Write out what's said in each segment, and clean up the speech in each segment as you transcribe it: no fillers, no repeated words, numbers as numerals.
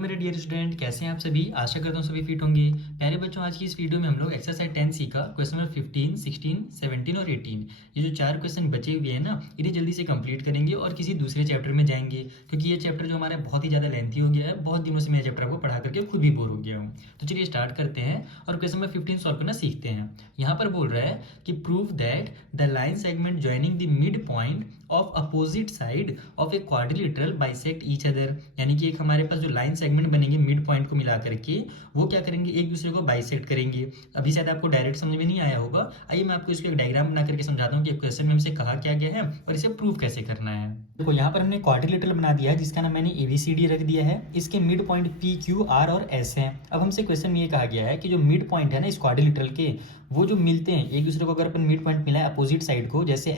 मेरे dear student, कैसे हैं आप सभी। आशा करता हूँ सभी फिट होंगे। प्यारे बच्चों, आज की इस वीडियो में हम लोग एक्सरसाइज 10 सी का क्वेश्चन नंबर 15, 16, 17 और 18, ये जो 4 क्वेश्चन बचे हुए हैं ना, इन्हें जल्दी से कंप्लीट करेंगे और किसी दूसरे चैप्टर में जाएंगे, क्योंकि ये चैप्टर जो हमारा बहुत ही ज़्यादा लेंथी हो गया है। बहुत दिनों से मैं चैप्टर आपको पढ़ा करके खुद भी बोर हो गया हूँ। तो चलिए स्टार्ट करते हैं और क्वेश्चन नंबर 15 सॉल्व करना सीखते हैं। यहाँ पर बोल रहा है कि prove that the line segment joining the mid point of opposite side of a quadrilateral bisect each other. यानी कि एक हमारे पास जो लाइन सेगमेंट बनेंगे मिड पॉइंट को मिला करके, वो क्या करेंगे, एक दूसरे को बाइसेक्ट करेंगे। अभी शायद आपको डायरेक्ट समझ में नहीं आया होगा। आइए मैं आपको इसको एक डायग्राम बना करके समझाता हूँ कि क्वेश्चन में हमसे कहा क्या गया है और इसे प्रूव कैसे करना है। देखो यहाँ पर हमने क्वाड्रिलेटरल बना दिया है, जिसका नाम मैंने एबीसीडी रख दिया है। इसके mid point P Q are और एस हैं। अब हमसे क्वेश्चन में ये कहा गया है कि जो मिड पॉइंट है ना इस क्वाड्रिलेटरल के, वो जो मिलते हैं एक दूसरे को, अगर अपन मिड पॉइंट मिला है अपोजिट साइड को, जैसे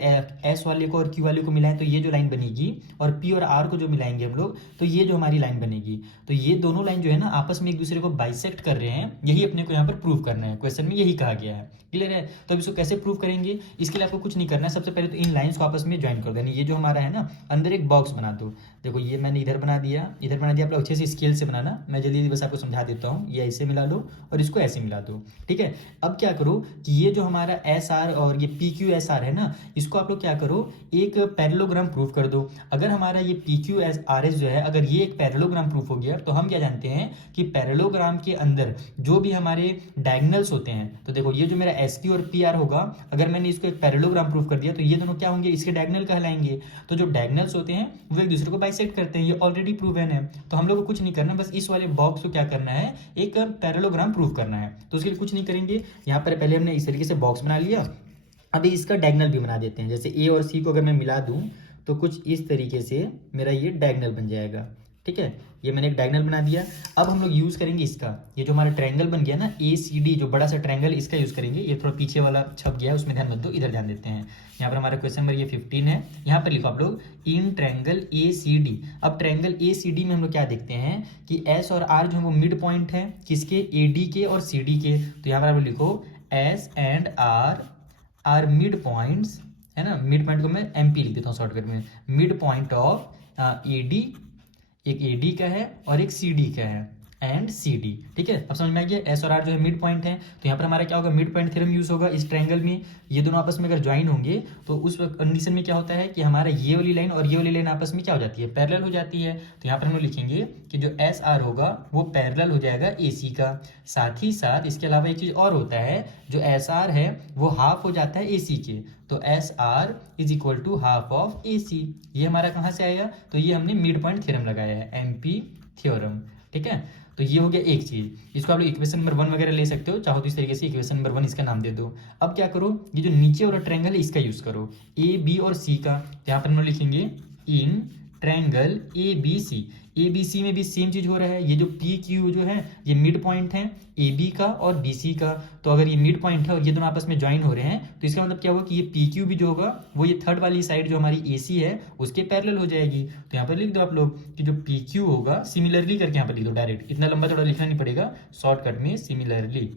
एस वाले को और क्यू वाले को मिला है तो ये जो लाइन बनेगी, और पी और आर को जो मिलाएंगे हम लोग तो ये जो हमारी लाइन बनेगी। तो ये दोनों लाइन जो है ना आपस में एक दूसरे को बाइसेक्ट कर रहे हैं, यही अपने को यहाँ पर प्रूव करना है। क्वेश्चन में यही कहा गया है। क्लियर है। तो अब इसको कैसे प्रूव करेंगे, इसके लिए आपको कुछ नहीं करना है। सबसे पहले तो इन लाइंस को आपस में ज्वाइन कर देना। ये जो हमारा है ना, अंदर एक बॉक्स बना दो। देखो ये मैंने इधर बना दिया, इधर बना दिया। आप लोग अच्छे से स्केल से बनाना, मैं जल्दी बस आपको समझा देता हूँ। ये ऐसे मिला लो और इसको ऐसे मिला दो। ठीक है। अब क्या करो कि ये जो हमारा एस आर और ये पी क्यू एस आर है ना, इसको आप लोग क्या करो, एक पैरेललोग्राम प्रूव कर दो। अगर हमारा ये P Q S R S जो है, अगर ये एक पैरेललोग्राम प्रूफ हो गया, तो हम क्या जानते हैं कि पैरेललोग्राम के अंदर जो भी हमारे डायगोनल्स होते हैं, तो देखो ये जो मेरा एस क्यू और पी आर होगा, अगर मैंने इसको एक पैरेललोग्राम प्रूफ कर दिया तो ये दोनों क्या होंगे, इसके डायगोनल कहलाएंगे। तो जो डायगोनल्स होते हैं वो एक दूसरे को बाइसेक्ट करते हैं, ये ऑलरेडी प्रूवन है। तो हम लोग को कुछ नहीं करना, बस इस वाले बॉक्स को क्या करना है, एक पैरेललोग्राम प्रूफ करना है। तो उसके लिए कुछ नहीं करेंगे। यहाँ पर पहले हमने इस तरीके से बॉक्स बना लिया। अभी इसका डायगोनल भी बना देते हैं। जैसे ए और सी को अगर मैं मिला दूं तो कुछ इस तरीके से मेरा ये डायगोनल बन जाएगा। ठीक है, ये मैंने एक डायगोनल बना दिया। अब हम लोग यूज़ करेंगे इसका, ये जो हमारा ट्रायंगल बन गया ना ए सी डी, जो बड़ा सा ट्रायंगल, इसका यूज़ करेंगे। ये थोड़ा पीछे वाला छप गया है, उसमें ध्यान मत दो, इधर ध्यान देते हैं। यहाँ पर हमारा क्वेश्चन नंबर ये 15 है। यहाँ पर लिखो आप लोग in triangle A C D. अब ट्रायंगल ए सी डी में हम लोग क्या देखते हैं कि एस और आर जो है वो मिड पॉइंट है, किसके, ए डी के और सी डी के। तो यहाँ पर आप लिखो S and R mid points, है ना। मिड पॉइंट को मैं एम पी लिख देता हूँ शॉर्टकट में। Mid point of A D, एक ए डी का है और एक सी डी का है, एंड सी डी। ठीक है, अब समझ में आ गया। एस और आर जो है मिड पॉइंट है, तो यहाँ पर हमारा क्या होगा, मिड पॉइंट थ्योरम यूज होगा इस ट्रायंगल में। ये दोनों आपस में अगर ज्वाइन होंगे तो उस कंडीशन में क्या होता है कि हमारा ये वाली लाइन और ये वाली लाइन आपस में क्या हो जाती है, पैरेलल हो जाती है। तो यहाँ पर हम लोग लिखेंगे कि जो एस आर होगा वो पैरेलल हो जाएगा ए सी का। साथ ही साथ इसके अलावा एक चीज़ और होता है, जो एस आर है वो हाफ हो जाता है ए सी के। तो S R is equal to half of A C. ये हमारा कहाँ से आएगा, तो ये हमने मिड पॉइंट थ्योरम लगाया है, एम पी थ्योरम। ठीक है, तो ये हो गया एक चीज। इसको आप लोग इक्वेशन नंबर 1 वगैरह ले सकते हो, चाहो तो इस तरीके से इक्वेशन नंबर 1 इसका नाम दे दो। अब क्या करो, ये जो नीचे वाला ट्रायंगल है इसका यूज करो, ए बी और सी का। यहाँ पर हम लोग लिखेंगे in triangle A B C. A B C में भी सेम चीज हो रहा है। ये जो पी क्यू जो है ये मिड पॉइंट है ए बी का और बी सी का। तो अगर ये मिड पॉइंट है और ये दोनों आपस में ज्वाइन हो रहे हैं, तो इसका मतलब क्या होगा कि ये पी क्यू भी जो होगा वो ये थर्ड वाली साइड जो हमारी ए सी है उसके पैरेलल हो जाएगी। तो यहाँ पर लिख दो आप लोग कि जो पी क्यू होगा, सिमिलरली करके यहाँ पर लिख दो डायरेक्ट, इतना लंबा चौड़ा लिखना नहीं पड़ेगा, शॉर्टकट में सिमिलरली।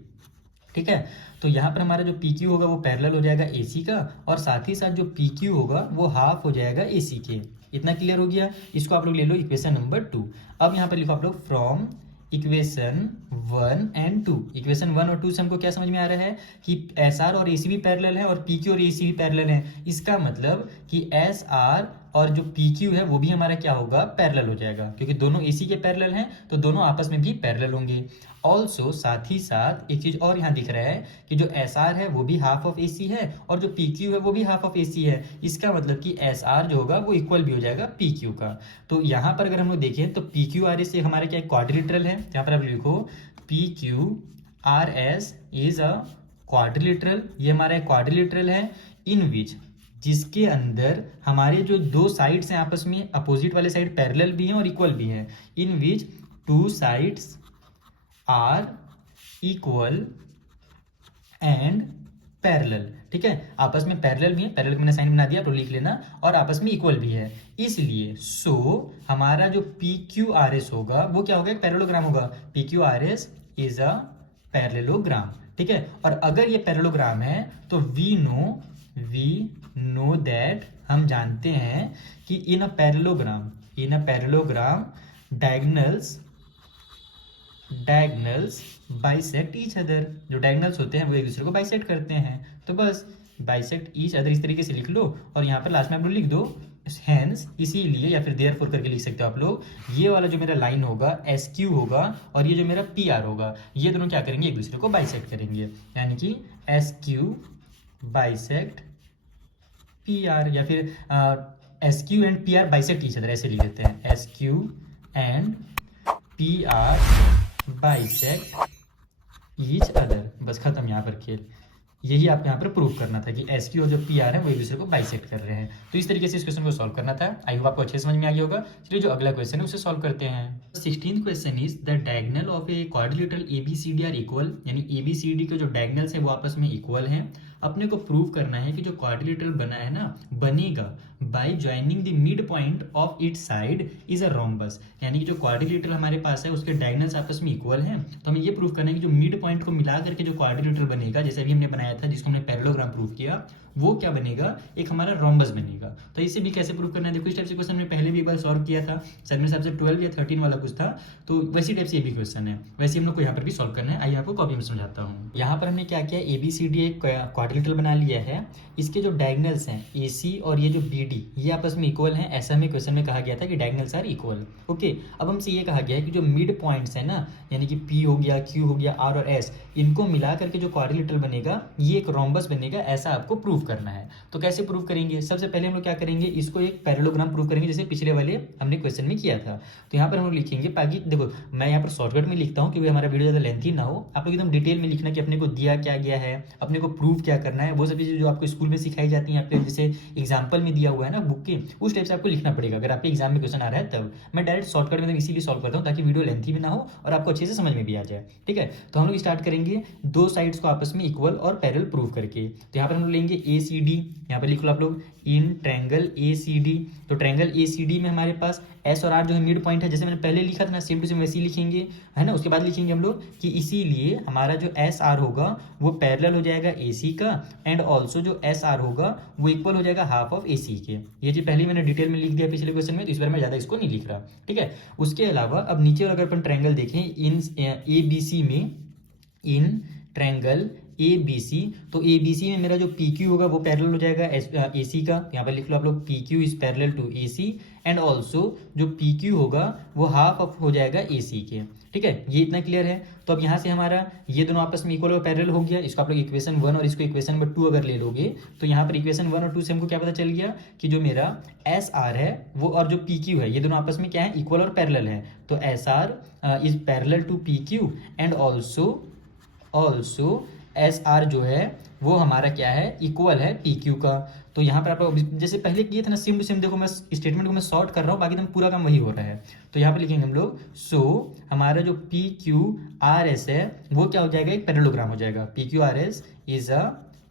ठीक है, तो यहाँ पर हमारा जो पी क्यू होगा वो पैरेलल हो जाएगा ए सी का, और साथ ही साथ जो पी क्यू होगा वो हाफ हो जाएगा ए सी के। इतना क्लियर हो गया। इसको आप लोग ले लो इक्वेशन नंबर 2। अब यहाँ पर लिखो आप लोग फ्रॉम इक्वेशन 1 एंड 2। इक्वेशन 1 और 2 से हमको क्या समझ में आ रहा है कि एस आर और ए सी भी पैरेलल है और पी क्यू और ए सी भी पैरेलल है। इसका मतलब कि एस आर और जो पी क्यू है वो भी हमारा क्या होगा, पैरेलल हो जाएगा, क्योंकि दोनों ए सी के पैरेलल हैं तो दोनों आपस में भी पैरेलल होंगे। ऑल्सो साथ ही साथ एक चीज और यहाँ दिख रहा है कि जो एस आर है वो भी हाफ ऑफ ए सी है और जो पी क्यू है वो भी हाफ ऑफ ए सी है। इसका मतलब कि एस आर जो होगा वो इक्वल भी हो जाएगा पी क्यू का। तो यहाँ पर अगर हम लोग देखें तो पी क्यू आर एस से हमारा क्या क्वाड्रिलेटरल है। यहाँ पर आप लिखो P Q R S is a quadrilateral. ये हमारा क्वाड्रिलेटरल है इन विच, जिसके अंदर हमारे जो दो साइड्स हैं आपस में, अपोजिट वाले साइड पैरेलल भी हैं और इक्वल भी हैं। In which two sides are equal and parallel. ठीक है, आपस में पैरेलल भी है, पैरेलल का मैंने साइन बना दिया तो लिख लेना, और आपस में इक्वल भी है। इसलिए हमारा जो पी क्यू आर एस होगा वो क्या होगा, एक पैरेललोग्राम होगा। P Q R S is a parallelogram. ठीक है, और अगर ये पैरेललोग्राम है तो वी नो दैट, हम जानते हैं कि in a parallelogram diagonals diagonals bisect each other. जो डायगनल्स होते हैं वो एक दूसरे को बाइसेक्ट करते हैं, तो बस बाइसेक्ट ईच अदर इस तरीके से लिख लो, और यहाँ पर लास्ट में आप लोग लिख दो हैंस, इसीलिए, या फिर देयरफॉर करके लिख सकते हो आप लोग। ये वाला जो मेरा लाइन होगा एस क्यू होगा, और ये जो मेरा पी आर होगा, ये दोनों क्या करेंगे, एक दूसरे को बाइसेक्ट करेंगे, यानी कि S Q bisect P R, या फिर S Q and P R bisect each other, ऐसे लिख देते हैं, S Q and P R bisect each other. बस खत्म यहाँ पर खेल। यही आप यहाँ पर प्रूव करना था कि एस क्यू और जो पी आर है वो एक दूसरे को बाइसेक्ट कर रहे हैं। तो इस तरीके से इस क्वेश्चन को सॉल्व करना था। आई होप आपको अच्छे समझ में आ गया होगा। चलिए जो अगला क्वेश्चन है उसे सॉल्व करते हैं। 16th question is the diagonal of a quadrilateral ABCD are equal, यानी एबीसीडी के जो डायगोनल्स है वो आपस में इक्वल हैं। अपने को प्रूव करना है कि जो क्वाड्रिलेटरल बना है ना, बनेगा by joining the mid point of its side is a rhombus, यानी कि जो क्वाड्रिलेटरल हमारे पास है उसके डायगोनल्स आपस में इक्वल हैं। तो हमें ये प्रूव करना है कि जो मिड पॉइंट को मिला करके जो क्वाड्रिलेटरल बनेगा, जैसे अभी हमने बनाया था जिसको हमने पैरेललोग्राम प्रूव किया, वो क्या बनेगा, एक हमारा रोम्बस बनेगा। तो इसे भी कैसे प्रूव करना है, देखो इस टाइप से क्वेश्चन हमने पहले भी एक बार सॉल्व किया था, शायद मेरे हिसाब से 12 या 13 वाला कुछ था, तो वैसी टाइप से ये भी क्वेश्चन है, वैसे हम लोग को यहाँ पर भी सॉल्व करना है। आइए आपको कॉपी में समझाता हूँ। यहाँ पर हमने क्या किया, ए बी सी डी एक क्वाड्रिलेटरल बना लिया है। इसके जो डायगोनल्स हैं ए सी और ये जो बी डी, ये आपस में इक्वल हैं। ऐसा हमें क्वेश्चन में कहा गया था कि डायगोनल्स आर इक्वल। ओके, अब हमसे ये कहा गया है कि जो मिड पॉइंट्स है ना, यानी कि पी हो गया, क्यू हो गया, आर और एस, इनको मिला करके जो क्वाड्रिलेटरल बनेगा ये एक रोम्बस बनेगा, ऐसा आपको प्रूव करना है। तो कैसे प्रूव करेंगे, सबसे पहले हम लोग क्या करेंगे, इसको एक पैरेललोग्राम प्रूव करेंगे, जैसे पिछले वाले हमने क्वेश्चन में किया था। तो यहाँ पर हम लोग लिखेंगे, बाकी देखो मैं यहाँ पर शॉर्टकट में लिखता हूँ क्योंकि हमारा वीडियो ज़्यादा लेंथी ना हो। आप लोग एकदम डिटेल में लिखना कि अपने को दिया क्या गया है, अपने को प्रूव क्या करना है, वो सब चीज़ें जो आपको स्कूल में सिखाई जाती हैं, आपके जैसे एग्जाम्पल में दिया हुआ है ना बुक के, उस टाइप से आपको लिखना पड़ेगा अगर आपके एग्जाम में क्वेश्चन आ रहा है तब। मैं डायरेक्ट शॉर्टकट में इसीलिए सॉल्व करता हूँ ताकि वीडियो लेंथी भी ना हो और आपको अच्छे से समझ में भी आ जाए। ठीक है, तो हम लोग स्टार्ट करेंगे दो साइड्स को आपस में इक्वल और पैरेलल प्रूव करके। तो यहाँ पर हम लोग लेंगे ए सी डी, यहाँ पर लिख लो आप लोग in triangle A C D. तो ट्रायंगल ए सी डी में हमारे पास एस और आर जो है मिड पॉइंट है, जैसे मैंने पहले लिखा था ना, सेम टू सेम वैसे ही लिखेंगे, है ना। उसके बाद लिखेंगे हम लोग कि इसीलिए हमारा जो एस आर होगा वो पैरेलल हो जाएगा ए सी का, एंड ऑल्सो जो एस आर होगा वो इक्वल हो जाएगा हाफ ऑफ ए सी के। ये चीज पहले मैंने डिटेल में लिख दिया पिछले क्वेश्चन में, तो इस बार मैं ज़्यादा इसको नहीं लिख रहा। ठीक है, उसके अलावा अब नीचे अगर अपन ट्रायंगल देखें इन ए बी सी में, इन ट्रायंगल ए बी सी, तो ए बी सी में मेरा जो पी क्यू होगा वो पैरेलल हो जाएगा ए सी का। यहाँ पर लिख लो आप लोग P Q is parallel to A C, and also जो पी क्यू होगा वो हाफ ऑफ हो जाएगा ए सी के। ठीक है, ये इतना क्लियर है। तो अब यहाँ से हमारा ये दोनों आपस में इक्वल और पैरेलल हो गया। इसको आप लोग इक्वेशन 1 और इसको इक्वेशन नंबर 2 अगर ले लोगे तो यहाँ पर इक्वेशन 1 और 2 से हमको क्या पता चल गया कि जो मेरा एस आर है वो और जो पी क्यू है ये दोनों आपस में क्या है, इक्वल और पैरेलल है। तो S R is parallel to P Q, and also S R जो है वो हमारा क्या है, इक्वल है पी क्यू का। तो यहाँ पर आप लोग जैसे पहले किए थे ना, सेम टू सेम, देखो मैं स्टेटमेंट को मैं शॉर्ट कर रहा हूँ, बाकी एकदम पूरा काम वही हो रहा है। तो यहाँ पर लिखेंगे हम लोग, सो हमारा जो पी क्यू आर एस है वो क्या हो जाएगा, एक पैरेललोग्राम हो जाएगा। P Q R S is a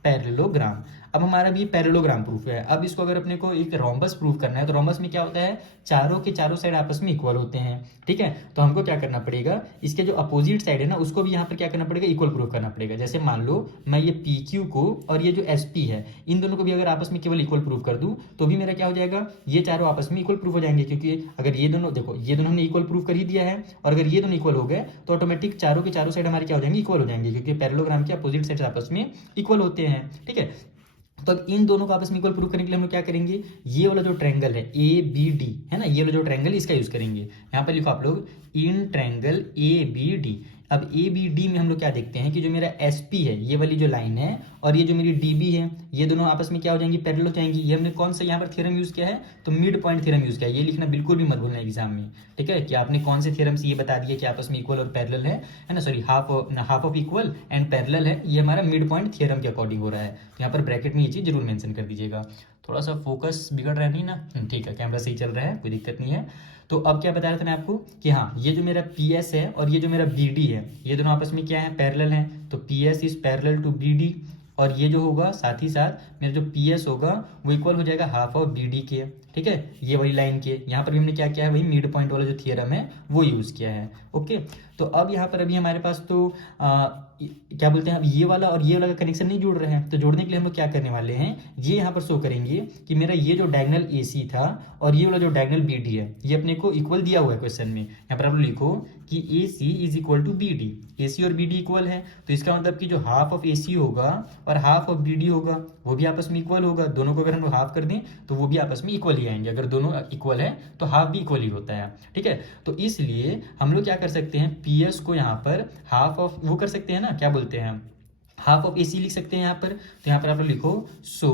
parallelogram. अब हमारा भी पैरेललोग्राम प्रूफ है। अब इसको अगर अपने को एक रोम्बस प्रूफ करना है, तो रोम्बस में क्या होता है, चारों के चारों साइड आपस में इक्वल होते हैं। ठीक है, तो हमको क्या करना पड़ेगा, इसके जो अपोजिट साइड है ना उसको भी यहाँ पर क्या करना पड़ेगा, इक्वल प्रूफ करना पड़ेगा। जैसे मान लो मैं ये पी क्यू को और ये जो एस पी है इन दोनों को भी अगर आपस में केवल इक्वल प्रूफ कर दूँ तो भी मेरा क्या हो जाएगा, ये चारों आपस में इक्वल प्रूफ हो जाएंगे। क्योंकि अगर ये दोनों, देखो ये दोनों हमने इक्वल प्रूफ कर ही दिया है, और अगर ये दोनों इक्वल हो गए तो ऑटोमेटिक चारों के चारों साइड हमारे क्या हो जाएंगे, इक्वल हो जाएंगे, क्योंकि पैरेललोग्राम के अपोजिट साइड आपस में इक्वल होते हैं। ठीक है, तो अब इन दोनों को आपस में इक्वल प्रूव करने के लिए हम लोग क्या करेंगे, ये वाला जो ट्रायंगल है ए बी डी है ना, ये वाला जो ट्रायंगल इसका यूज करेंगे। यहाँ पर लिखो आप लोग in triangle A B D. अब ए बी डी में हम लोग क्या देखते हैं कि जो मेरा एस पी है ये वाली जो लाइन है और ये जो मेरी डी बी है ये दोनों आपस में क्या हो जाएंगी, पैरेलल हो जाएंगी। ये हमने कौन सा यहाँ पर थ्योरम यूज किया है, तो मिड पॉइंट थ्योरम यूज किया है। ये लिखना बिल्कुल भी मत भूलना एग्जाम में। ठीक है, कि आपने कौन से थ्योरम से ये बता दिया कि आपस में इक्वल और पैरेलल है ना, sorry half of equal and parallel है, ये हमारा मिड पॉइंट थ्योरम के अकॉर्डिंग हो रहा है। तो यहाँ पर ब्रैकेट में ये चीज़ जरूर मेंशन कर दीजिएगा। थोड़ा सा फोकस बिगड़ रहा है नहीं ना, ठीक है, कैमरा सही चल रहा है, कोई दिक्कत नहीं है। तो अब क्या बता रहा था मैं आपको कि हाँ, ये जो मेरा पी एस है और ये जो मेरा बी डी है ये दोनों आपस में क्या है, पैरेलल हैं। तो P S is parallel to B D, और ये जो होगा साथ ही साथ मेरा जो पी एस होगा वो इक्वल हो जाएगा हाफ ऑफ बी डी के, ठीक है, ये वाली लाइन के। यहाँ पर भी हमने क्या किया है, वही मिड पॉइंट वाला जो थियरम है वो यूज़ किया है। ओके, तो अब यहाँ पर अभी हमारे पास तो क्या बोलते हैं, अब ये वाला और ये वाला का कनेक्शन नहीं जुड़ रहे हैं, तो जोड़ने के लिए हम लोग क्या करने वाले हैं, ये यहाँ पर शो करेंगे कि मेरा ये जो डायगोनल ए सी था और ये वाला जो डायगोनल बी डी है, ये अपने को इक्वल दिया हुआ है क्वेश्चन में। यहाँ पर आप लिखो कि A C is equal to B D, A C और बी डी इक्वल है, तो इसका मतलब कि जो हाफ ऑफ ए सी होगा और हाफ ऑफ बी डी होगा वो भी आपस में इक्वल होगा। दोनों को अगर हम लोग हाफ कर दें तो वो भी आपस में इक्वल ही आएंगे, अगर दोनों इक्वल है तो हाफ भी इक्वल ही होता है, ठीक है। तो इसलिए हम लोग क्या कर सकते हैं, पी एस को यहाँ पर हाफ ऑफ वो कर सकते हैं ना, क्या बोलते हैं, हाफ ऑफ ए सी लिख सकते हैं यहाँ पर। तो यहाँ पर आप लिखो so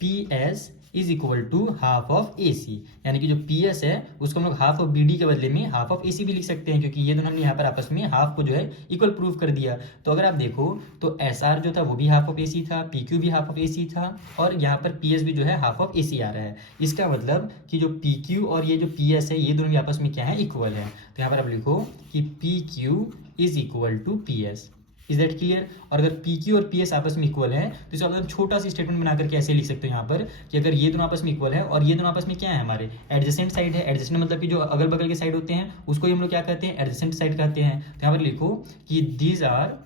P S is equal to half of A C, यानी कि जो पी एस है उसको हम लोग हाफ ऑफ बी डी के बदले में हाफ ऑफ ए सी भी लिख सकते हैं, क्योंकि ये दोनों हमने यहाँ पर आपस में हाफ को जो है इक्वल प्रूव कर दिया। तो अगर आप देखो तो एस आर जो था वो भी हाफ ऑफ ए सी था, पी क्यू भी हाफ ऑफ ए सी था, और यहाँ पर पी एस भी जो है हाफ ऑफ ए सी आ रहा है। इसका मतलब कि जो पी क्यू और ये जो पी एस है ये दोनों भी आपस में क्या है, इक्वल है। तो यहाँ पर आप लिखो कि P Q is equal to P S. Is that clear? और अगर पी क्यू और पी एस आपस में इक्वल है तो इसका मतलब छोटा सी स्टेटमेंट बना करके ऐसे लिख सकते हो यहाँ पर कि अगर ये दोनों आपस में इक्वल है और ये दोनों आपस में क्या है, हमारे एडजेसेंट साइड है। एडजेसेंट मतलब कि जो अगल बगल के साइड होते हैं उसको ही हम लोग क्या कहते हैं, एडजेसेंट साइड कहते हैं। तो यहाँ पर लिखो कि these are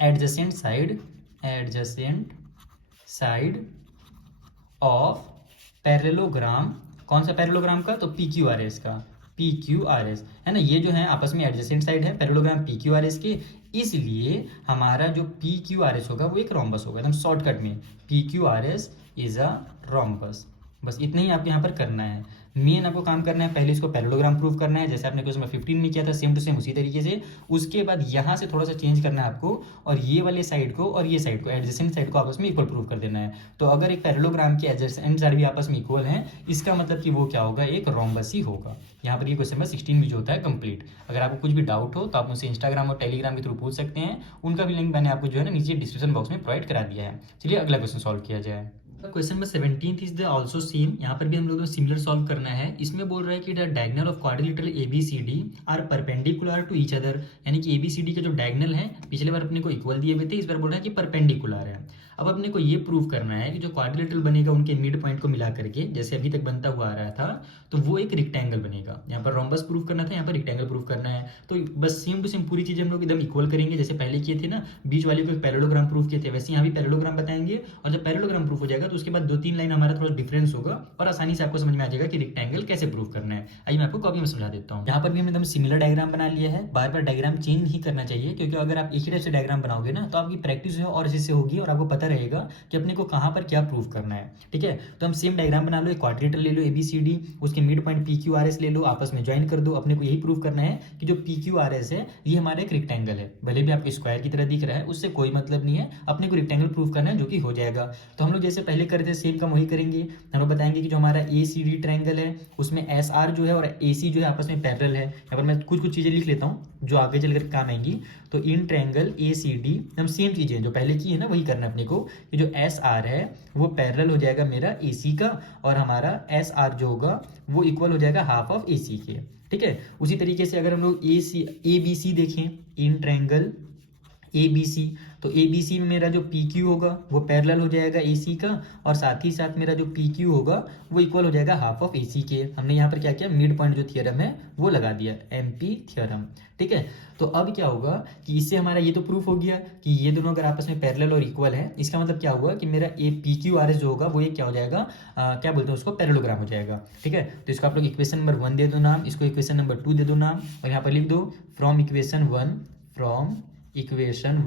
adjacent side of parallelogram. कौन सा पैरेललोग्राम का, तो पी क्यू आर एस का, पी क्यू आर एस है ना, ये जो है आपस में एडजेसेंट साइड है parallelogram P Q R S के, इसलिए हमारा जो पी क्यू आर एस होगा वो एक रोम्बस होगा, एकदम शॉर्टकट में P Q R S is a rhombus. बस इतना ही आपको यहाँ पर करना है। मेन आपको काम करना है, पहले इसको पैरेललोग्राम प्रूव करना है जैसे आपने क्वेश्चन नंबर 15 में किया था, सेम टू सेम उसी तरीके से। उसके बाद यहाँ से थोड़ा सा चेंज करना है आपको, और ये वाले साइड को और ये साइड को, एडजेसेंट साइड को आपस में इक्वल प्रूव कर देना है। तो अगर एक पैरेललोग्राम के एडजेसेंट साइड भी आपस में इक्वल हैं, इसका मतलब कि वो क्या होगा, एक रोम्बस ही होगा। यहाँ पर ये क्वेश्चन नंबर 16 भी जो होता है कंप्लीट। अगर आपको कुछ भी डाउट हो तो आप मुझसे इंस्टाग्राम और टेलीग्राम के थ्रू पूछ सकते हैं, उनका भी लिंक मैंने आपको जो है ना नीचे डिस्क्रिप्शन बॉक्स में प्रोवाइड करा दिया है। चलिए अगला क्वेश्चन सॉल्व किया जाए। Question number 17 is the also same. यहाँ पर भी हम लोगों को सिमिलर सॉल्व करना है। इसमें बोल रहा है कि the diagonal of quadrilateral A B C D are perpendicular to each other, यानी कि ए बी सी डी के जो डायगोनल है पिछले बार अपने को इक्वल दिए हुए थे, इस बार बोल रहा है कि परपेंडिकुलर है। अब अपने को ये प्रूव करना है कि जो क्वाड्रिलेटरल बनेगा उनके मिड पॉइंट को मिला करके, जैसे अभी तक बनता हुआ आ रहा था, तो वो एक रेक्टेंगल बनेगा। यहाँ पर रोम्बस प्रूव करना था, यहाँ पर रेक्टेंगल प्रूव करना है। तो बस सेम टू सेम पूरी चीजें हम लोग एकदम इक्वल करेंगे, जैसे पहले किए थे ना, बीच वाले को एक पैरेललोग्राम प्रूव किए थे, वैसे यहाँ भी पैरेललोग्राम बताएंगे। और जब पैरेललोग्राम प्रूव हो जाएगा तो उसके बाद 2-3 लाइन हमारा थोड़ा डिफरेंस होगा और आसानी से आपको समझ में आ जाएगा कि रेक्टेंगल कैसे प्रूव करना है। आइए मैं आपको कॉपी में समझा देता हूँ। यहाँ पर भी हमने एकदम सिमिलर डायग्राम बना लिया है। बार बार डायग्राम चेंज नहीं करना चाहिए, क्योंकि अगर आप एक ही टाइप से डायग्राम बनाओगे ना तो आपकी प्रैक्टिस है और अच्छे से होगी और आपको पता रहेगा कि अपने को कहाँ पर क्या प्रूव करना है, ठीक है। तो हम सेम डायग्राम बना लो, एक क्वाड्रिलेटरल ले लो ए बी सी डी, उसके mid point P Q R S ले लो, आपस में ज्वाइन कर दो। अपने को यही प्रूव करना है कि जो पी क्यू आर एस है ये हमारा एक रेक्टेंगल है, भले भी आपको स्क्वायर की तरह दिख रहा है, उससे कोई मतलब नहीं है, अपने को रेक्टेंगल प्रूव करना है, जो कि हो जाएगा। तो हम लोग जैसे पहले करे थे सेम काम वही करेंगे। हम लोग बताएंगे कि जो हमारा ए सी डी ट्रायंगल है उसमें एस आर जो है और ए सी जो है आपस में पैरेलल है। यहाँ पर मैं कुछ चीज़ें लिख लेता हूँ जो आगे चलकर काम आएंगी। तो in triangle A C D हम सेम चीज़ें जो पहले की है ना वही करना है अपने को, कि जो एस आर है वो पैरेलल हो जाएगा मेरा ए सी का, और हमारा एस आर जो होगा वो इक्वल हो जाएगा हाफ ऑफ ए सी के, ठीक है। उसी तरीके से अगर हम लोग ए बी सी देखें, इन ट्रायंगल ए बी सी, तो ए बी सी में मेरा जो पी क्यू होगा वो पैरेलल हो जाएगा ए सी का, और साथ ही साथ मेरा जो पी क्यू होगा वो इक्वल हो जाएगा हाफ ऑफ ए सी के। हमने यहाँ पर क्या किया, मिड पॉइंट जो थियरम है वो लगा दिया, एम पी थियरम, ठीक है। तो अब क्या होगा कि इससे हमारा ये तो प्रूफ हो गया कि ये दोनों अगर आपस में पैरेलल और इक्वल है। इसका मतलब क्या हुआ कि मेरा A P Q R S जो होगा वो ये क्या हो जाएगा, क्या बोलते हैं उसको, पैरेललोग्राम हो जाएगा, ठीक है। तो इसको आप लोग इक्वेशन नंबर 1 दे दो नाम, इसको इक्वेशन नंबर 2 दे दो नाम, और यहाँ पर लिख दो फ्रॉम इक्वेशन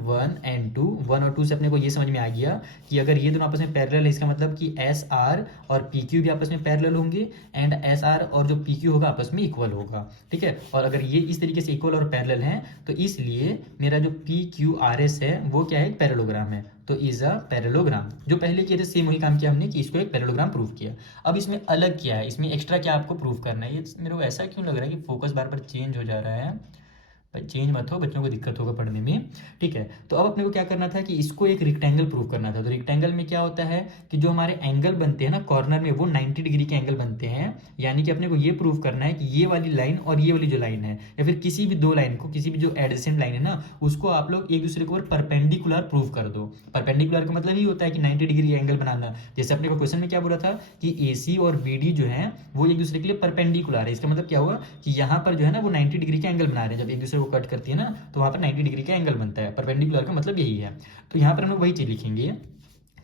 1 एंड 2। 1 और 2 से अपने को ये समझ में आ गया कि अगर ये दोनों आपस में पैरेलल है, इसका मतलब कि एस आर और पी क्यू भी आपस में पैरेलल होंगे, एंड एस आर और जो पी क्यू होगा आपस में इक्वल होगा, ठीक है। और अगर ये इस तरीके से इक्वल और पैरेलल हैं तो इसलिए मेरा जो पी क्यू आर एस है वो क्या है, एक पैरेललोग्राम है। तो इज अ पैरेललोग्राम। जो पहले किए थे सेम वही काम किया हमने कि इसको एक पैरेललोग्राम प्रूव किया। अब इसमें अलग क्या है, इसमें एक्स्ट्रा क्या आपको प्रूव करना है, ये मेरे को ऐसा क्यों लग रहा है कि फोकस बार बार चेंज हो जा रहा है। चेंज मत हो, बच्चों को दिक्कत होगा पढ़ने में, ठीक है। तो अब अपने को क्या करना था कि इसको एक रेक्टेंगल प्रूव करना था। तो रेक्टेंगल में क्या होता है कि जो हमारे एंगल बनते हैं ना कॉर्नर में, वो 90 डिग्री के एंगल बनते हैं। यानी कि अपने को ये प्रूव करना है कि ये वाली लाइन और ये वाली जो लाइन है, या फिर किसी भी दो लाइन को, किसी भी जो एडजेसेंट लाइन है ना, उसको आप लोग एक दूसरे के ऊपर परपेंडिकुलर प्रूव कर दो। परपेंडिकुलर का मतलब ही होता है कि 90 डिग्री एंगल बनाना। जैसे अपने को क्वेश्चन में क्या बोला था कि AC और BD जो है वो एक दूसरे के लिए परपेंडिकुलर है। इसका मतलब क्या हुआ कि यहाँ पर जो है ना वो 90 डिग्री का एंगल बना रहे हैं। जब एक दूसरे को कट करती है ना तो वहाँ पर 90 डिग्री का एंगल बनता है। परपेंडिकुलर का मतलब यही है। तो यहाँ पर हम लोग वही चीज़ लिखेंगे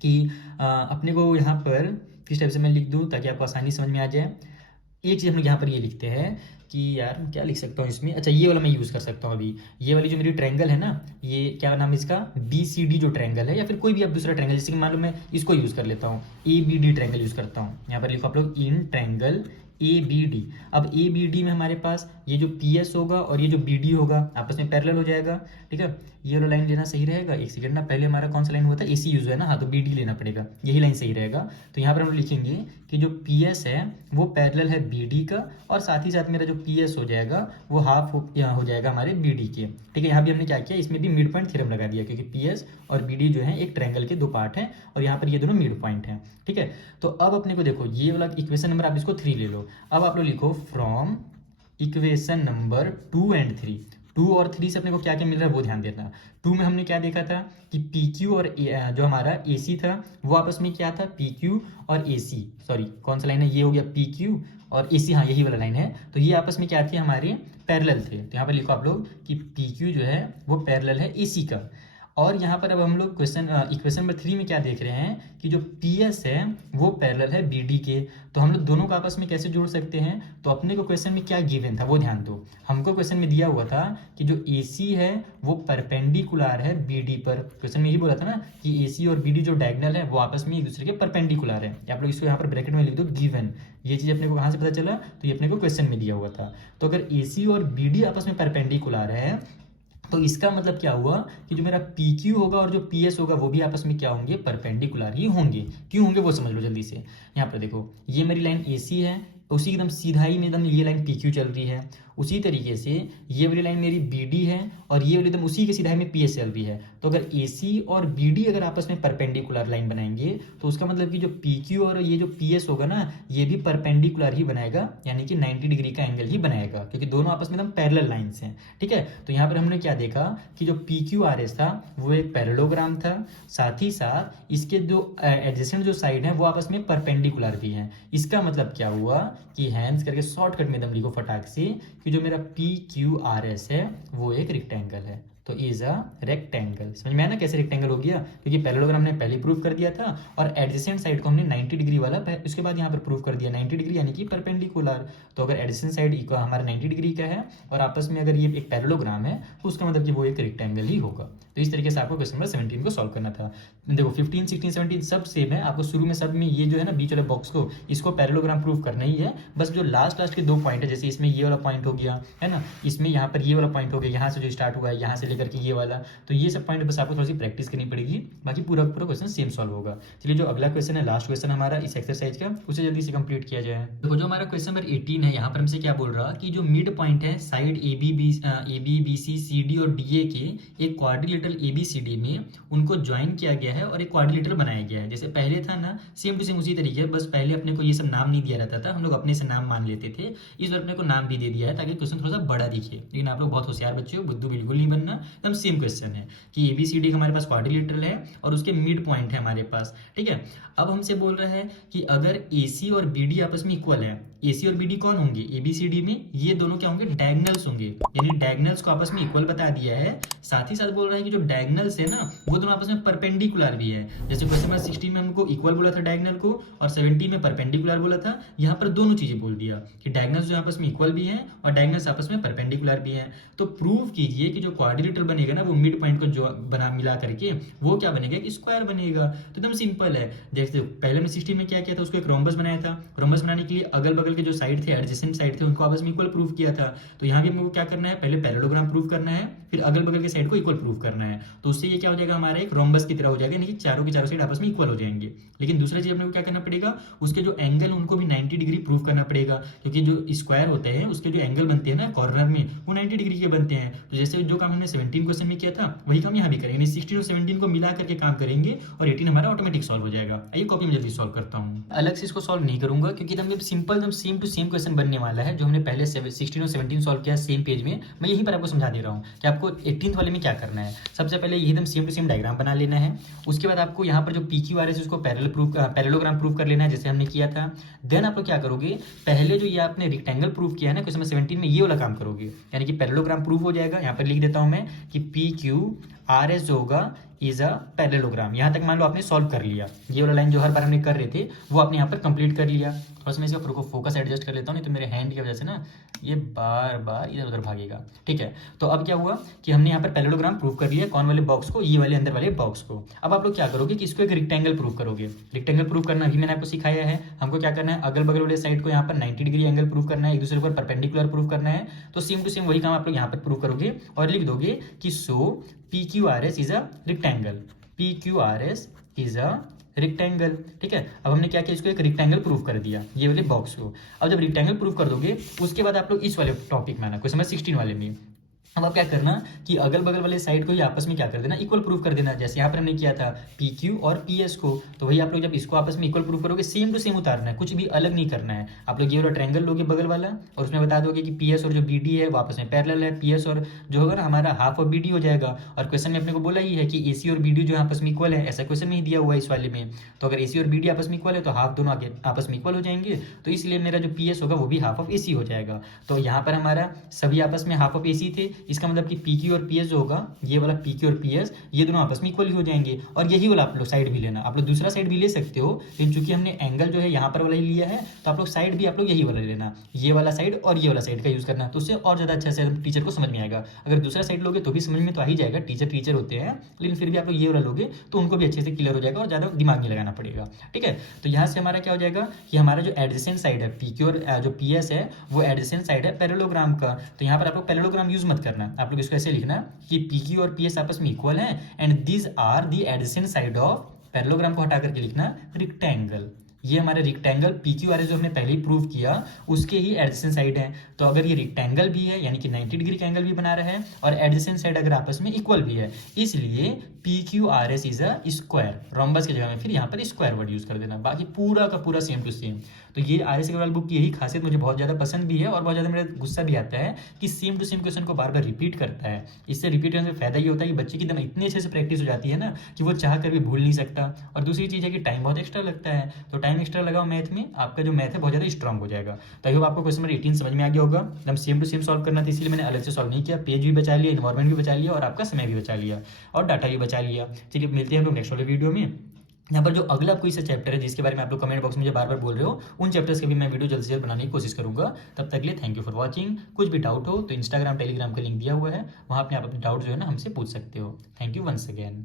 कि अपने को यहाँ पर किस टाइप से मैं लिख दूँ ताकि आपको आसानी समझ में आ जाए। एक चीज़ हम लोग यहाँ पर ये लिखते हैं कि यार क्या लिख सकता हूँ इसमें, अच्छा ये वाला मैं यूज़ कर सकता हूँ अभी। ये वाली जो मेरी ट्रायंगल है ना, ये क्या नाम है इसका, BCD जो ट्रायंगल है, या फिर कोई भी आप दूसरा ट्रायंगल, जैसे कि मान लो मैं इसको यूज़ कर लेता हूँ, ABD ट्रायंगल यूज़ करता हूँ। यहाँ पर लिखो आप लोग इन ट्रायंगल ABD। अब ABD में हमारे पास ये जो PS होगा और ये जो BD होगा आपस में पैरेलल हो जाएगा, ठीक है। ये वाला लाइन लेना सही रहेगा। एक सेकंड ना, पहले हमारा कौन सा लाइन हुआ था, AC यूज है ना, हाँ तो BD लेना पड़ेगा, यही लाइन सही रहेगा। तो यहाँ पर हम लिखेंगे कि जो PS है वो पैरेलल है BD का, और साथ ही साथ मेरा जो PS हो जाएगा वो हाफ हो जाएगा हमारे BD के, ठीक है। यहाँ भी हमने क्या किया, इसमें भी मिड पॉइंट थ्योरम लगा दिया, क्योंकि PS और BD जो है एक ट्रायंगल के दो पार्ट हैं और यहाँ पर ये दोनों मिड पॉइंट हैं, ठीक है। तो अब अपने को देखो ये वाला इक्वेशन नंबर आप इसको 3 ले लो। अब आप लोग लिखो फ्रॉम इक्वेशन नंबर 2 एंड 3। 2 और 3 से अपने को क्या क्या मिल रहा है वो ध्यान देना। 2 में हमने क्या देखा था कि PQ और जो हमारा AC था वो आपस में क्या था, PQ और AC, सॉरी कौन सा लाइन है, ये हो गया PQ और AC, हाँ यही वाला लाइन है। तो ये आपस में क्या थे, हमारे पैरेलल थे। तो यहाँ पर लिखो आप लोग कि PQ जो है वो पैरेलल है AC का। और यहाँ पर अब हम लोग इक्वेशन नंबर 3 में क्या देख रहे हैं कि जो PS है वो पैरेलल है BD के। तो हम लोग दोनों को आपस में कैसे जोड़ सकते हैं, तो अपने को क्वेश्चन में क्या गिवन था वो ध्यान दो। हमको क्वेश्चन में दिया हुआ था कि जो AC है वो परपेंडिकुलर है BD पर। क्वेश्चन में यही बोला था ना कि AC और BD जो डायगोनल है वो आपस में एक दूसरे के परपेंडिकुलर है। आप लोग इसको यहाँ पर ब्रैकेट में लिख दो गिवन। ये चीज़ अपने को कहाँ से पता चला, तो ये अपने को क्वेश्चन में दिया हुआ था। तो अगर AC और BD आपस में परपेंडिकुलर है तो इसका मतलब क्या हुआ कि जो मेरा PQ होगा और जो PS होगा वो भी आपस में क्या होंगे, परपेंडिकुलर ही होंगे। क्यों होंगे वो समझ लो जल्दी से। यहाँ पर देखो ये मेरी लाइन AC है, उसी एकदम सीधाई में एकदम ये लाइन PQ चल रही है। उसी तरीके से ये वाली लाइन मेरी BD है और ये वाली एकदम उसी के सीधाई में PS चल रही है। तो अगर AC और BD अगर आपस में परपेंडिकुलर लाइन बनाएंगे तो उसका मतलब कि जो PQ और ये जो PS होगा ना ये भी परपेंडिकुलर ही बनाएगा, यानी कि 90 डिग्री का एंगल ही बनाएगा, क्योंकि दोनों आपस में एकदम पैरेलल लाइन्स हैं, ठीक है। तो यहाँ पर हमने क्या देखा कि जो PQRS था वो एक पैरेललोग्राम था, साथ ही साथ इसके जो एडजेसेंट जो साइड है वो आपस में परपेंडिकुलर भी हैं। इसका मतलब क्या हुआ कि हैंस करके शॉर्टकट में एकदम लिखो फटाक से कि जो मेरा PQRS है वो एक रेक्टेंगल है। तो इज अ रेक्टेंगल। समझ में आया ना कैसे रेक्टेंगल हो गया, क्योंकि पैरेललोग्राम हमने पहले प्रूव कर दिया था और एडजेसेंट साइड को हमने 90 डिग्री वाला उसके बाद यहाँ पर प्रूव कर दिया 90 डिग्री यानी कि परपेंडिकुलर। तो अगर एडजेसेंट साइड हमारा 90 डिग्री का है और आपस में अगर ये एक पैरेललोग्राम है तो उसका मतलब कि वो एक रेक्टेंगल ही होगा। तो इस तरीके से आपको क्वेश्चन नंबर 17 को सॉल्व करना था। देखो 15, 16, 17 सब सेम है। आपको शुरू में सब में ये जो है ना बीच वाले बॉक्स को इसको पैरेललोग्राम प्रूव करना ही है। बस जो लास्ट के दो पॉइंट है, जैसे इसमें ये वाला पॉइंट हो गया है ना, इसमें यहाँ पर ये वाला पॉइंट हो गया, यहाँ से जो स्टार्ट हुआ है यहाँ से लेकर के ये वाला, तो ये सब पॉइंट बस आपको थोड़ी सी प्रैक्टिस करनी पड़ेगी, बाकी पूरा क्वेश्चन सेम सॉल्व होगा। चलिए जो अगला क्वेश्चन है, लास्ट क्वेश्चन हमारा इस एक्सरसाइज का, उसे जल्दी से कंप्लीट किया जाए। देखो जो हमारा क्वेश्चन नंबर 18 है, यहाँ पर हमसे क्या बोल रहा कि जो मिड पॉइंट है साइड ABBC और DA के एक क्वाड्रिलेटरल ABCD में उनको ज्वाइन किया गया है और एक क्वाड्रिलेटरल बनाया गया है। जैसे पहले था ना सेम टू सेम उसी तरीके, बस पहले अपने को ये सब नाम नहीं दिया रहता था, हम लोग अपने से नाम मान लेते थे। इस बार अपने को नाम भी दे दिया है ताकि क्वेश्चन थोड़ा सा बड़ा दिखे। लेकिन आप लोग बहुत होशियार बच्चे हो, बुद्धू बिल्कुल नहीं बनना, एकदम सेम क्वेश्चन है कि ABCD हमारे पास क्वाड्रिलेटरल है और उसके मिड पॉइंट है हमारे पास, ठीक है। अब हमसे बोल रहा है कि अगर AC और BD आपस में इक्वल है, AC और BD कौन होंगे ABCD में, ये दोनों क्या होंगे, डायगोनल्स होंगे, यानी डायगोनल्स को आपस में इक्वल बता दिया है। साथ ही साथ बोल रहा है कि जो डायगोनल्स है ना वो दोनों आपस में परपेंडिकुलर भी है। जैसे क्वेश्चन नंबर 16 में हमको इक्वल बोला था डायगोनल को और 17 में परपेंडिकुलर बोला था, यहाँ पर दोनों चीजें बोल दिया कि डायगोनल्स जो आपस में इक्वल भी हैं और डायगोनल्स आपस में परपेंडिकुलर भी हैं। तो प्रूव कीजिए कि जो क्वाड्रिलेटरल बनेगा ना वो मिड पॉइंट को जो बना मिला करके वो क्या बनेगा, कि स्क्वायर बनेगा। तो एकदम सिंपल है। देखते पहले हमने 16 में क्या किया था, उसको एक रोम्बस बनाया था। रोम्बस बनाने के लिए अगल बगल के जो साइड थे, एडजेसेंट साइड थे, उनको आपस में इक्वल प्रूव किया था। तो यहाँ भी हमको क्या करना है, पहले पैरेललोग्राम प्रूव करना है, फिर अगल बगल के साइड को इक्वल प्रूव करना है। तो उससे ये क्या हो जाएगा, हमारा एक रोम्बस की तरह हो जाएगा, यानी कि चारों के चारों साइड आपस में इक्वल हो जाएंगे। लेकिन दूसरा चीज अपने को क्या करना पड़ेगा, उसके जो एंगल उनको भी 90 डिग्री प्रूव करना पड़ेगा, क्योंकि जो स्क्वायर होते हैं उसके जो एंगल बनते हैं ना कॉर्नर में, वो 90 डिग्री के बनते हैं। तो जैसे जो काम हमने 17 क्वेश्चन में किया था वही काम यहाँ भी करेंगे, 16 और 17 को मिला करके काम करेंगे और 18 हमारा ऑटोमेटिक सॉल्व हो जाएगा। आइए कॉपी में जल्दी सॉल्व करता हूँ। अलग से इसको सॉल्व नहीं करूंगा क्योंकि एकदम सिंपल एकदम सेम टू सेम क्वेश्चन बनने वाला है जो हमने पहले 16 और 17 सॉल्व किया सेम पेज में। मैं यहीं पर आपको समझा दे रहा हूँ कि आपको 18th वाले में क्या करना है। सबसे पहले ये एकदम सेम टू सेम डायग्राम बना लेना है। उसके बाद आपको यहाँ पर जो पी क्यू आर एस उसको पैरेललोग्राम प्रूव कर लेना है जैसे हमने किया था। देन आप लोग क्या करोगे, पहले जो ये आपने रेक्टेंगल प्रूव किया है ना क्वेश्चन नंबर 17 में, ये वाला काम करोगे, यानी कि पैरेललोग्राम प्रूव हो जाएगा। यहाँ पर लिख देता हूँ मैं कि पी क्यू आर एस जो होगा इज अ पैरेललोग्राम। यहाँ तक मान लो आपने सॉल्व कर लिया, ये वाला लाइन जो हर बार हमने कर रहे थे वो आपने यहाँ पर कंप्लीट कर लिया। थोड़ा सा मैं इसका फोकस एडजस्ट कर लेता हूँ, नहीं तो मेरे हैंड की वजह से ना ये बार बार इधर उधर भागेगा। ठीक है, तो अब क्या हुआ कि हमने यहाँ पर पैरेललोग्राम प्रूव कर लिया, कौन वाले बॉक्स को, ये वाले अंदर वाले बॉक्स को। अब आप लोग क्या करोगे कि इसको एक रेक्टेंगल प्रूव करोगे। रेक्टेंगल प्रूव करना भी मैंने आपको सिखाया है। हमको क्या करना है, अगल बगल वाले साइड को यहाँ पर 90 डिग्री एंगल प्रूव करना है, एक दूसरे पर परपेंडिकुलर प्रूव करना है। तो सेम टू सेम वही काम आप लोग यहाँ पर प्रूव करोगे और लिख दोगे कि so P Q R S is a rectangle, P Q R S is a rectangle. ठीक है, अब हमने क्या किया, इसको एक रेक्टेंगल प्रूफ कर दिया ये वाले बॉक्स को। अब जब रेक्टेंगल प्रूफ कर दोगे उसके बाद आप लोग इस वाले टॉपिक में आना, क्वेश्चन नंबर 16 वाले में। अब आप क्या करना कि अगल बगल वाले साइड को ही आपस में क्या कर देना, इक्वल प्रूफ कर देना। जैसे यहाँ पर हमने किया था पी क्यू और पी एस को, तो वही आप लोग जब इसको आपस में इक्वल प्रूफ करोगे सेम टू सेम उतारना है, कुछ भी अलग नहीं करना है। आप लोग ये वाला ट्रायंगल लोगे बगल वाला और उसमें बता दोगे कि पी एस और जो बी डी है वो आपस में पैरेलल है, पी एस और जो होगा ना हमारा हाफ ऑफ बी डी हो जाएगा। और क्वेश्चन में अपने को बोला ही है कि ए सी और बी डी जो आपस में इक्वल है, ऐसा क्वेश्चन नहीं दिया हुआ है इस वाले में। तो अगर ए सी और बी डी आपस में इक्वल है तो हाफ दोनों आगे आपस में इक्वल हो जाएंगे, तो इसलिए मेरा जो पी एस होगा वो भी हाफ ऑफ ए सी हो जाएगा। तो यहाँ पर हमारा सभी आपस में हाफ ऑफ ए सी थे, इसका मतलब कि पी और पी एस जो होगा, ये वाला पी क्यू और पी एस ये दोनों आपस में इक्वल हो जाएंगे। और यही वाला आप लोग साइड भी लेना, आप लोग दूसरा साइड भी ले सकते हो, लेकिन चूंकि हमने एंगल जो है यहाँ पर वाला ही लिया है तो आप लोग साइड भी आप लोग यही वाला लेना, ये वाला साइड और ये वाला साइड का यूज करना, तो उससे और ज्यादा अच्छा से टीचर को समझ में आएगा। अगर दूसरा साइड लोगे तो भी समझ में तो आ ही जाएगा, टीचर होते हैं, लेकिन फिर भी आप लोग ये वाला लोगे तो उनको भी अच्छे से क्लियर हो जाएगा और ज्यादा दिमाग नहीं लगाना पड़ेगा। ठीक है, तो यहाँ से हमारा क्या हो जाएगा कि हमारा जो एडजेसेंट साइड है पी क्यू और जो पी एस है वो एडजेसेंट साइड है पैरेललोग्राम का। तो यहाँ पर आप लोग पैरेललोग्राम यूज मत करना, आप लोग इसको ऐसे लिखना कि पी क्यू और पी एस आपस में इक्वल है and these are the adjacent side of, parallelogram को हटा करके लिखना रेक्टेंगल। ये हमारे rectangle P Q R S जो हमने पहले ही प्रूव किया उसके ही एडजेसेंट साइड है। तो अगर ये रेक्टेंगल भी है यानी कि 90 डिग्री का एंगल भी बना रहा है और एडजेसेंट साइड अगर आपस में इक्वल भी है, इसलिए P Q R S is a square. Rhombus की जगह में फिर यहाँ पर स्क्वायर वर्ड यूज कर देना, बाकी पूरा का पूरा सेम टू सेम। तो ये आर एस अग्रवाल बुक की यही खासियत मुझे बहुत ज़्यादा पसंद भी है और बहुत ज़्यादा मेरा गुस्सा भी आता है कि सेम टू सेम क्वेश्चन को बार बार रिपीट करता है। इससे रिपीट करने से फायदा ये होता है कि बच्चे की दिमाग इतनी अच्छे से प्रैक्टिस हो जाती है ना कि वो चाह कर भी भूल नहीं सकता। और दूसरी चीज़ है कि टाइम बहुत एक्स्ट्रा लगता है, तो टाइम एक्स्ट्रा लगाओ मैथ में, आपका जो मैथ है बहुत ज़्यादा स्ट्रॉन्ग हो जाएगा। तो आई होप आपको क्वेश्चन नंबर 18 समझ में आ गया होगा। एकदम सेम टू सेम सॉल्व करना था, इसलिए मैंने अलग से सॉल्व नहीं किया, पेज भी बचा लिया, इन्वायरमेंट भी बचा लिया और आपका समय भी बचा लिया और डाटा भी बचा लिया। चलिए मिलते हैं हम लोग नेक्स्ट वाले वीडियो में। यहाँ पर जो अगला कोई सा चैप्टर है जिसके बारे में आप लोग कमेंट बॉक्स में मुझे बार बार बोल रहे हो, उन चैप्टर्स के भी मैं वीडियो जल्द से जल्द बनाने की कोशिश करूंगा। तब तक के लिए थैंक यू फॉर वॉचिंग। कुछ भी डाउट हो तो इंस्टाग्राम टेलीग्राम का लिंक दिया हुआ है, वहाँ अपने आप अपने डाउट जो है ना हमसे पूछ सकते हो। Thank you once again.